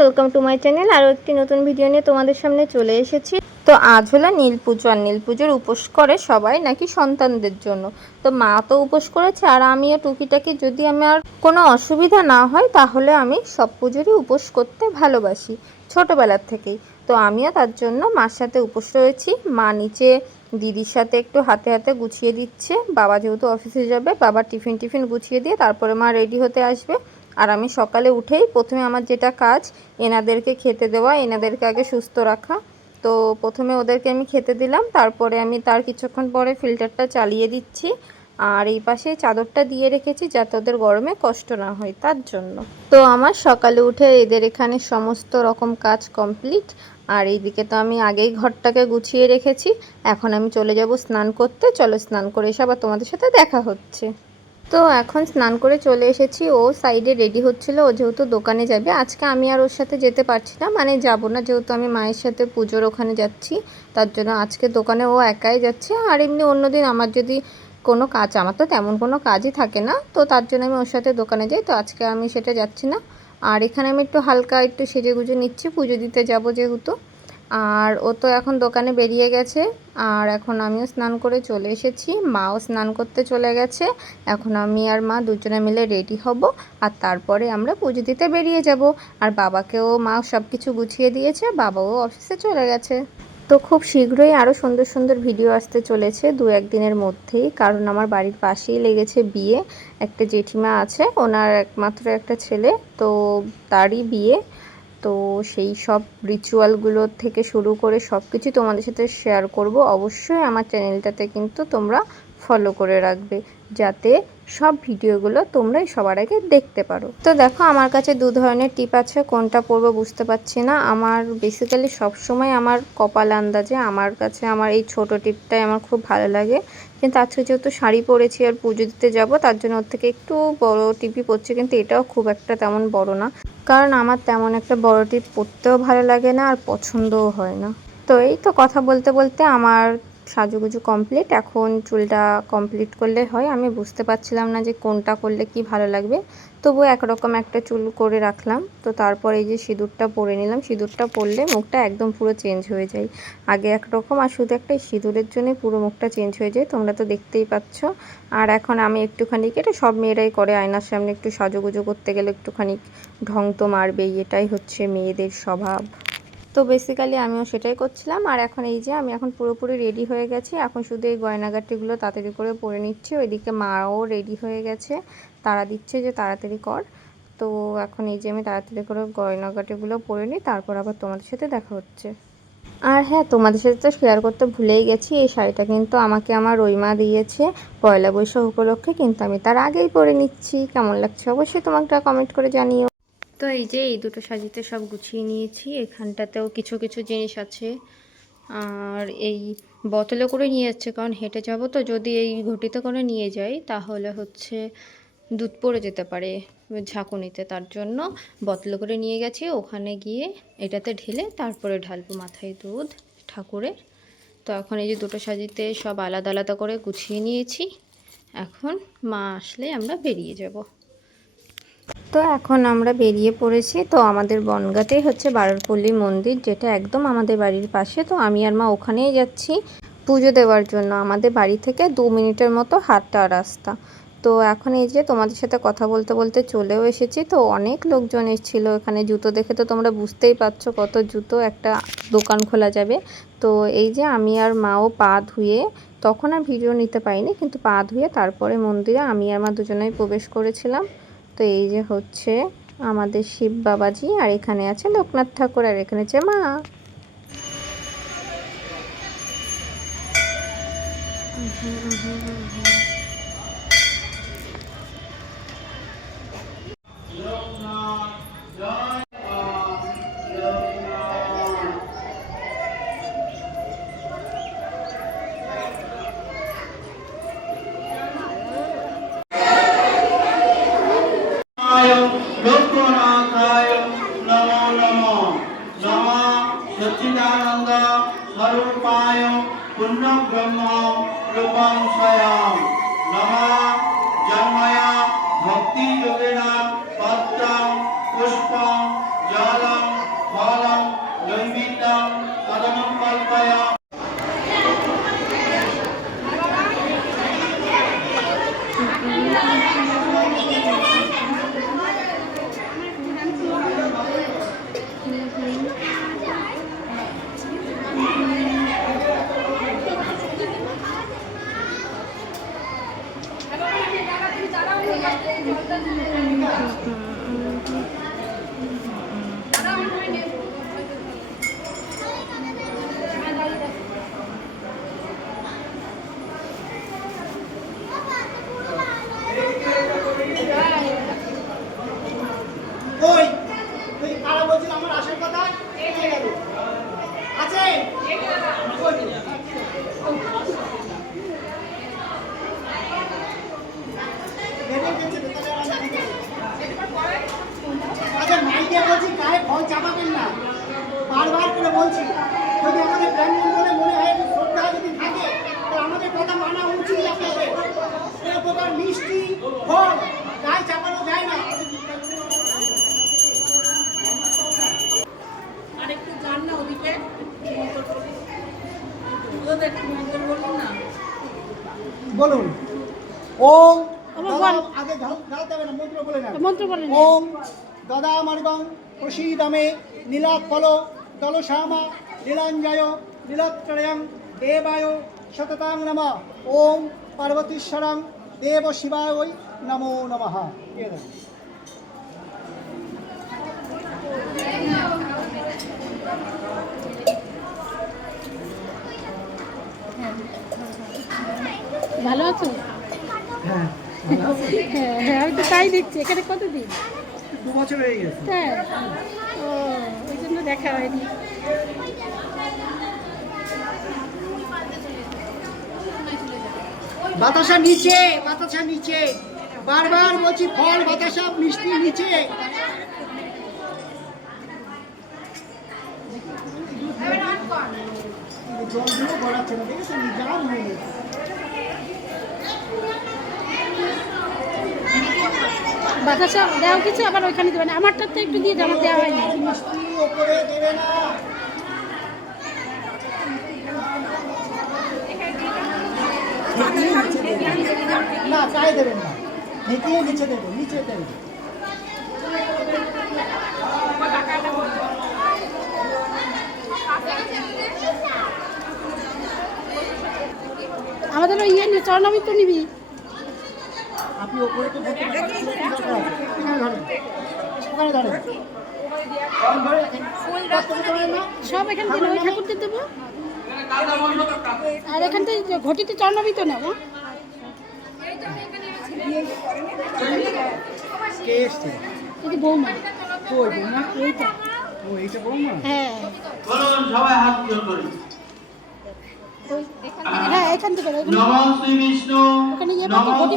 Welcome to my channel আরও একটি নতুন ভিডিও নিয়ে তোমাদের সামনে চলে এসেছি। তো আজ হলো নীল পুজো আর নীল পুজোর উপোস করে সবাই নাকি সন্তানদের জন্য। তো মা তো উপোস করেছে, আর আমিও টুকিটাকি। যদি আমার কোনো অসুবিধা না হয়, তাহলে আমি সব পুজোরই উপোস করতে ভালোবাসি, ছোটোবেলার থেকেই। তো আমিও তার জন্য মার সাথে উপোস রয়েছি। মা নিচে দিদির সাথে একটু হাতে হাতে গুছিয়ে দিচ্ছে। বাবা যেহেতু অফিসে যাবে, বাবা টিফিন টিফিন গুছিয়ে দিয়ে তারপরে মা রেডি হতে আসবে। আর আমি সকালে উঠেই প্রথমে আমার যেটা কাজ, এনাদেরকে খেতে দেওয়া, এনাদেরকে আগে সুস্থ রাখা। তো প্রথমে ওদেরকে আমি খেতে দিলাম, তারপরে আমি তার কিছুক্ষণ পরে ফিল্টারটা চালিয়ে দিচ্ছি। আর এই পাশে চাদরটা দিয়ে রেখেছি যাতে ওদের গরমে কষ্ট না হয়, তার জন্য। তো আমার সকালে উঠে এদের এখানে সমস্ত রকম কাজ কমপ্লিট। আর এইদিকে তো আমি আগেই ঘরটাকে গুছিয়ে রেখেছি। এখন আমি চলে যাব স্নান করতে। চলো স্নান করে এসে আবার তোমাদের সাথে দেখা হচ্ছে। তো এখন স্নান করে চলে এসেছি। ও সাইডে রেডি হচ্ছিল। ও যেহেতু দোকানে যাবে, আজকে আমি আর ওর সাথে যেতে পারছি না। মানে যাব না, যেহেতু আমি মায়ের সাথে পুজোর ওখানে যাচ্ছি। তার জন্য আজকে দোকানে ও একাই যাচ্ছে। আর এমনি অন্যদিন আমার যদি কোনো কাজ, আমার তো তেমন কোনো কাজই থাকে না। তো তার জন্য আমি ওর সাথে দোকানে যাই। তো আজকে আমি সেটা যাচ্ছি না। আর এখানে আমি একটু হালকা একটু সেজে গুজে নিচ্ছি। পুজো দিতে যাব যেহেতু। আর ও তো এখন দোকানে বেরিয়ে গেছে। আর এখন আমিও স্নান করে চলে এসেছি। মাও স্নান করতে চলে গেছে। এখন আমি আর মা দুজনে মিলে রেডি হব আর তারপরে আমরা পুজো দিতে বেরিয়ে যাব। আর বাবাকেও, মা সব কিছু গুছিয়ে দিয়েছে। বাবাও অফিসে চলে গেছে। তো খুব শীঘ্রই আরও সুন্দর সুন্দর ভিডিও আসতে চলেছে দু একদিনের মধ্যেই। কারণ আমার বাড়ির পাশেই লেগেছে বিয়ে। একটা জেঠিমা আছে, ওনার একমাত্র একটা ছেলে। তো তারই বিয়ে। তো সেই সব রিচুয়ালগুলো থেকে শুরু করে সব কিছু তোমাদের সাথে শেয়ার করব। অবশ্যই আমার চ্যানেলটাতে কিন্তু তোমরা ফলো করে রাখবে, যাতে সব ভিডিওগুলো তোমরাই সবার আগে দেখতে পারো। তো দেখো, আমার কাছে দু ধরনের টিপ আছে, কোনটা পরবো বুঝতে পারছি না। আমার বেসিক্যালি সবসময় আমার কপাল আন্দাজে, আমার কাছে আমার এই ছোট টিপটাই আমার খুব ভালো লাগে। কিন্তু আজকে যেহেতু শাড়ি পরেছি আর পুজো দিতে যাব, তার জন্য ওর থেকে একটু বড় টিপি পরছি কিন্তু এটাও খুব একটা তেমন বড় না। কারণ আমার তেমন একটা বড় টিপ পরতেও ভালো লাগে না আর পছন্দও হয় না। তো এই তো কথা বলতে বলতে আমার সাজুগুজু কমপ্লিট এখন চুলটা কমপ্লিট করলে হয়। আমি বুঝতে পারছিলাম না যে কোনটা করলে কি ভালো লাগবে। তবু একরকম একটা চুল করে রাখলাম। তো তারপর এই যে সিঁদুরটা পরে নিলাম। সিঁদুরটা পরলে মুখটা একদম পুরো চেঞ্জ হয়ে যায়। আগে একরকম আর শুধু একটা সিঁদুরের জন্যই পুরো মুখটা চেঞ্জ হয়ে যায়। তোমরা তো দেখতেই পাচ্ছ। আর এখন আমি একটুখানি এটা সব মেয়েরাই করে। আয়নার সামনে একটু সাজুগুজু করতে গেলে একটুখানি ঢং তো মারবেই। এটাই হচ্ছে মেয়েদের স্বভাব। তো বেসিক্যালি আমিও সেটাই করছিলাম। আর এখন এই যে আমি এখন পুরোপুরি রেডি হয়ে গেছি। এখন শুধু এই গয়নাগাটিগুলো তাড়াতাড়ি করে পরে নিচ্ছি। ওইদিকে মাও রেডি হয়ে গেছে। তারা দিচ্ছে যে তাড়াতাড়ি কর। তো এখন এই যে আমি তাড়াতাড়ি করে গয়নাগাটিগুলো পরে নিই। তারপর আবার তোমাদের সাথে দেখা হচ্ছে। আর হ্যাঁ তোমাদের সাথে তো শেয়ার করতে ভুলেই গেছি। এই শাড়িটা কিন্তু আমাকে আমার রইমা দিয়েছে পয়লা বৈশাখ উপলক্ষে। কিন্তু আমি তার আগেই পরে নিচ্ছি। কেমন লাগছে অবশ্যই তোমাকে কমেন্ট করে জানিও। তো এই যে এই দুটো সাজিতে সব গুছিয়ে নিয়েছি। এখানটাতেও কিছু কিছু জিনিস আছে। আর এই বোতলে করে নিয়ে যাচ্ছে, কারণ হেঁটে যাব তো, যদি এই ঘটিতে করে নিয়ে যাই, তাহলে হচ্ছে দুধ পড়ে যেতে পারে ঝাঁকুনিতে। তার জন্য বোতলে করে নিয়ে গেছি। ওখানে গিয়ে এটাতে ঢেলে তারপরে ঢালবো মাথায় দুধ ঠাকুরের। তো এখন এই যে দুটো সাজিতে সব আলাদা আলাদা করে গুছিয়ে নিয়েছি। এখন মা আসলে আমরা বেরিয়ে যাব। তো এখন আমরা বেরিয়ে পড়েছি। তো আমাদের বনগাতেই হচ্ছে বারোরপল্লী মন্দির, যেটা একদম আমাদের বাড়ির পাশে। তো আমি আর মা ওখানেই যাচ্ছি পুজো দেওয়ার জন্য। আমাদের বাড়ি থেকে দু মিনিটের মতো হাঁটা রাস্তা। তো এখন এই যে তোমাদের সাথে কথা বলতে বলতে চলেও এসেছি। তো অনেক লোকজন এসেছিল এখানে। জুতো দেখে তো তোমরা বুঝতেই পারছ কত জুতো একটা দোকান খোলা যাবে। তো এই যে আমি আর মাও পা ধুয়ে, তখন আর ভিডিও নিতে পারিনি, কিন্তু পা ধুয়ে তারপরে মন্দিরে আমি আর মা দুজনেই প্রবেশ করেছিলাম। তো এই যে হচ্ছে আমাদের শিব বাবাজি আর এখানে আছে লোকনাথ ঠাকুর আর এখানে আছে মা। আয় রূপং স্বয়ং নমা জন্ময় ভক্তি যোগেন পত্রং পুষ্পং জলং আচ্ছা মাইকে বলছি গায়ে ফল চাপাবেন না বারবার করে বলছি যদি আমাদের ব্যাংক বলে মনে হয় একটু শ্রদ্ধা যদি থাকে তো আমাদের কথা মানা উচিত আপনাদের কোনো প্রকার মিষ্টি ফল গায়ে চাপানো যায় না আরেকটু যান না ওদিকে ওদের একটু মন্ত্র বলুন না বলুন বল। আগে মন্ত্র বলে না মন্ত্র বলেন ওম। দদা মার্গং প্রসীদমে নীলাৎফল দলশ্যামা নীলাঞ্জয় নীলত্রয়ং দেবায় সততাং নম। ওম পার্বতীশ্বরং দেব শিবায় নমো নমঃ। ভালো আছো? হ্যাঁ। হ্যাঁ আমি তো তাই দেখছি। এখানে কতদিন? দু বছর হয়ে গেছে। হ্যাঁ। ও ওই জন্য দেখা হয়নি। বাতাসা নিচে বাতাসা নিচে। বারবার বলছি ফল বাতাসা মিষ্টি নিচে। জলগুলো গড়াচ্ছে না দেখেছেন জাম হয়ে গেছে। বাতাসা দেওয়া কিছু আবার ওইখানে দেবে না। আমারটা তো একটু দিয়ে আমার দেওয়া হয়নি। না ঠেকিয়ে দেবেন। না। ঠেকিয়ে নিচে আমাদের ওই ইয়ে নিয়ে চরণামি তো নিবি। আপনি ওপরে তো ওখানে ধরেন ওখানে ধরে রাখেন। কষ্ট করতে পারেন না? সব এখান থেকে ওই দেবো? আর এখান থেকে ঘটিতে চরণামি তো বৌমা। বৌমা? হ্যাঁ। হ্যাঁ এখান থেকে ওই- নম শ্রী বিষ্ণু ওখানে ঘটি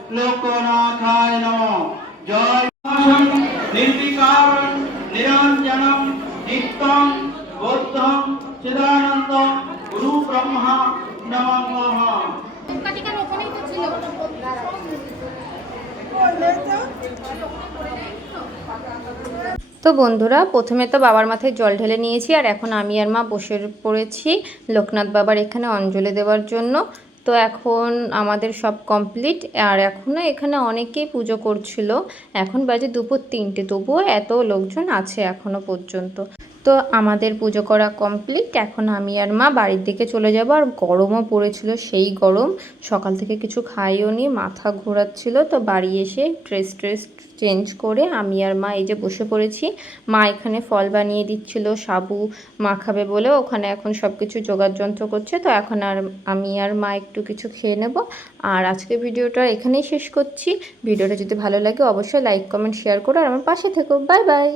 লোকনাথায় নম জয় নির্বিকারণ নিরঞ্জনম নিত্যম বৌদ্ধম চিদানন্দ গুরু ব্রহ্মা নমঃ তো বন্ধুরা প্রথমে তো বাবার মাথায় জল ঢেলে নিয়েছি আর এখন আমি আর মা বসে পড়েছি লোকনাথ বাবার এখানে অঞ্জলি দেওয়ার জন্য। তো এখন আমাদের সব কমপ্লিট আর এখনও এখানে অনেকেই পুজো করছিল। এখন বাজে দুপুর তিনটে, তবুও এত লোকজন আছে এখনও পর্যন্ত। তো আমাদের পুজো করা কমপ্লিট এখন আমি আর মা বাড়ির দিকে চলে যাব। আর গরমও পড়েছিল সেই গরম। সকাল থেকে কিছু খাইও নি, মাথা ঘোরাচ্ছিল। তো বাড়ি এসে ড্রেস ট্রেস চেঞ্জ করে আমি আর মা এই যে বসে পড়েছি। মা এখানে ফল বানিয়ে দিচ্ছিল, সাবু মাখাবে বলে। ওখানে এখন সব কিছু জোগাড় যন্ত্র করছে। তো এখন আর আমি আর মা একটু কিছু খেয়ে নেব। আর আজকে ভিডিওটা এখানেই শেষ করছি। ভিডিওটা যদি ভালো লাগে অবশ্যই লাইক কমেন্ট শেয়ার করো। আর আমার পাশে থেকো। Bye bye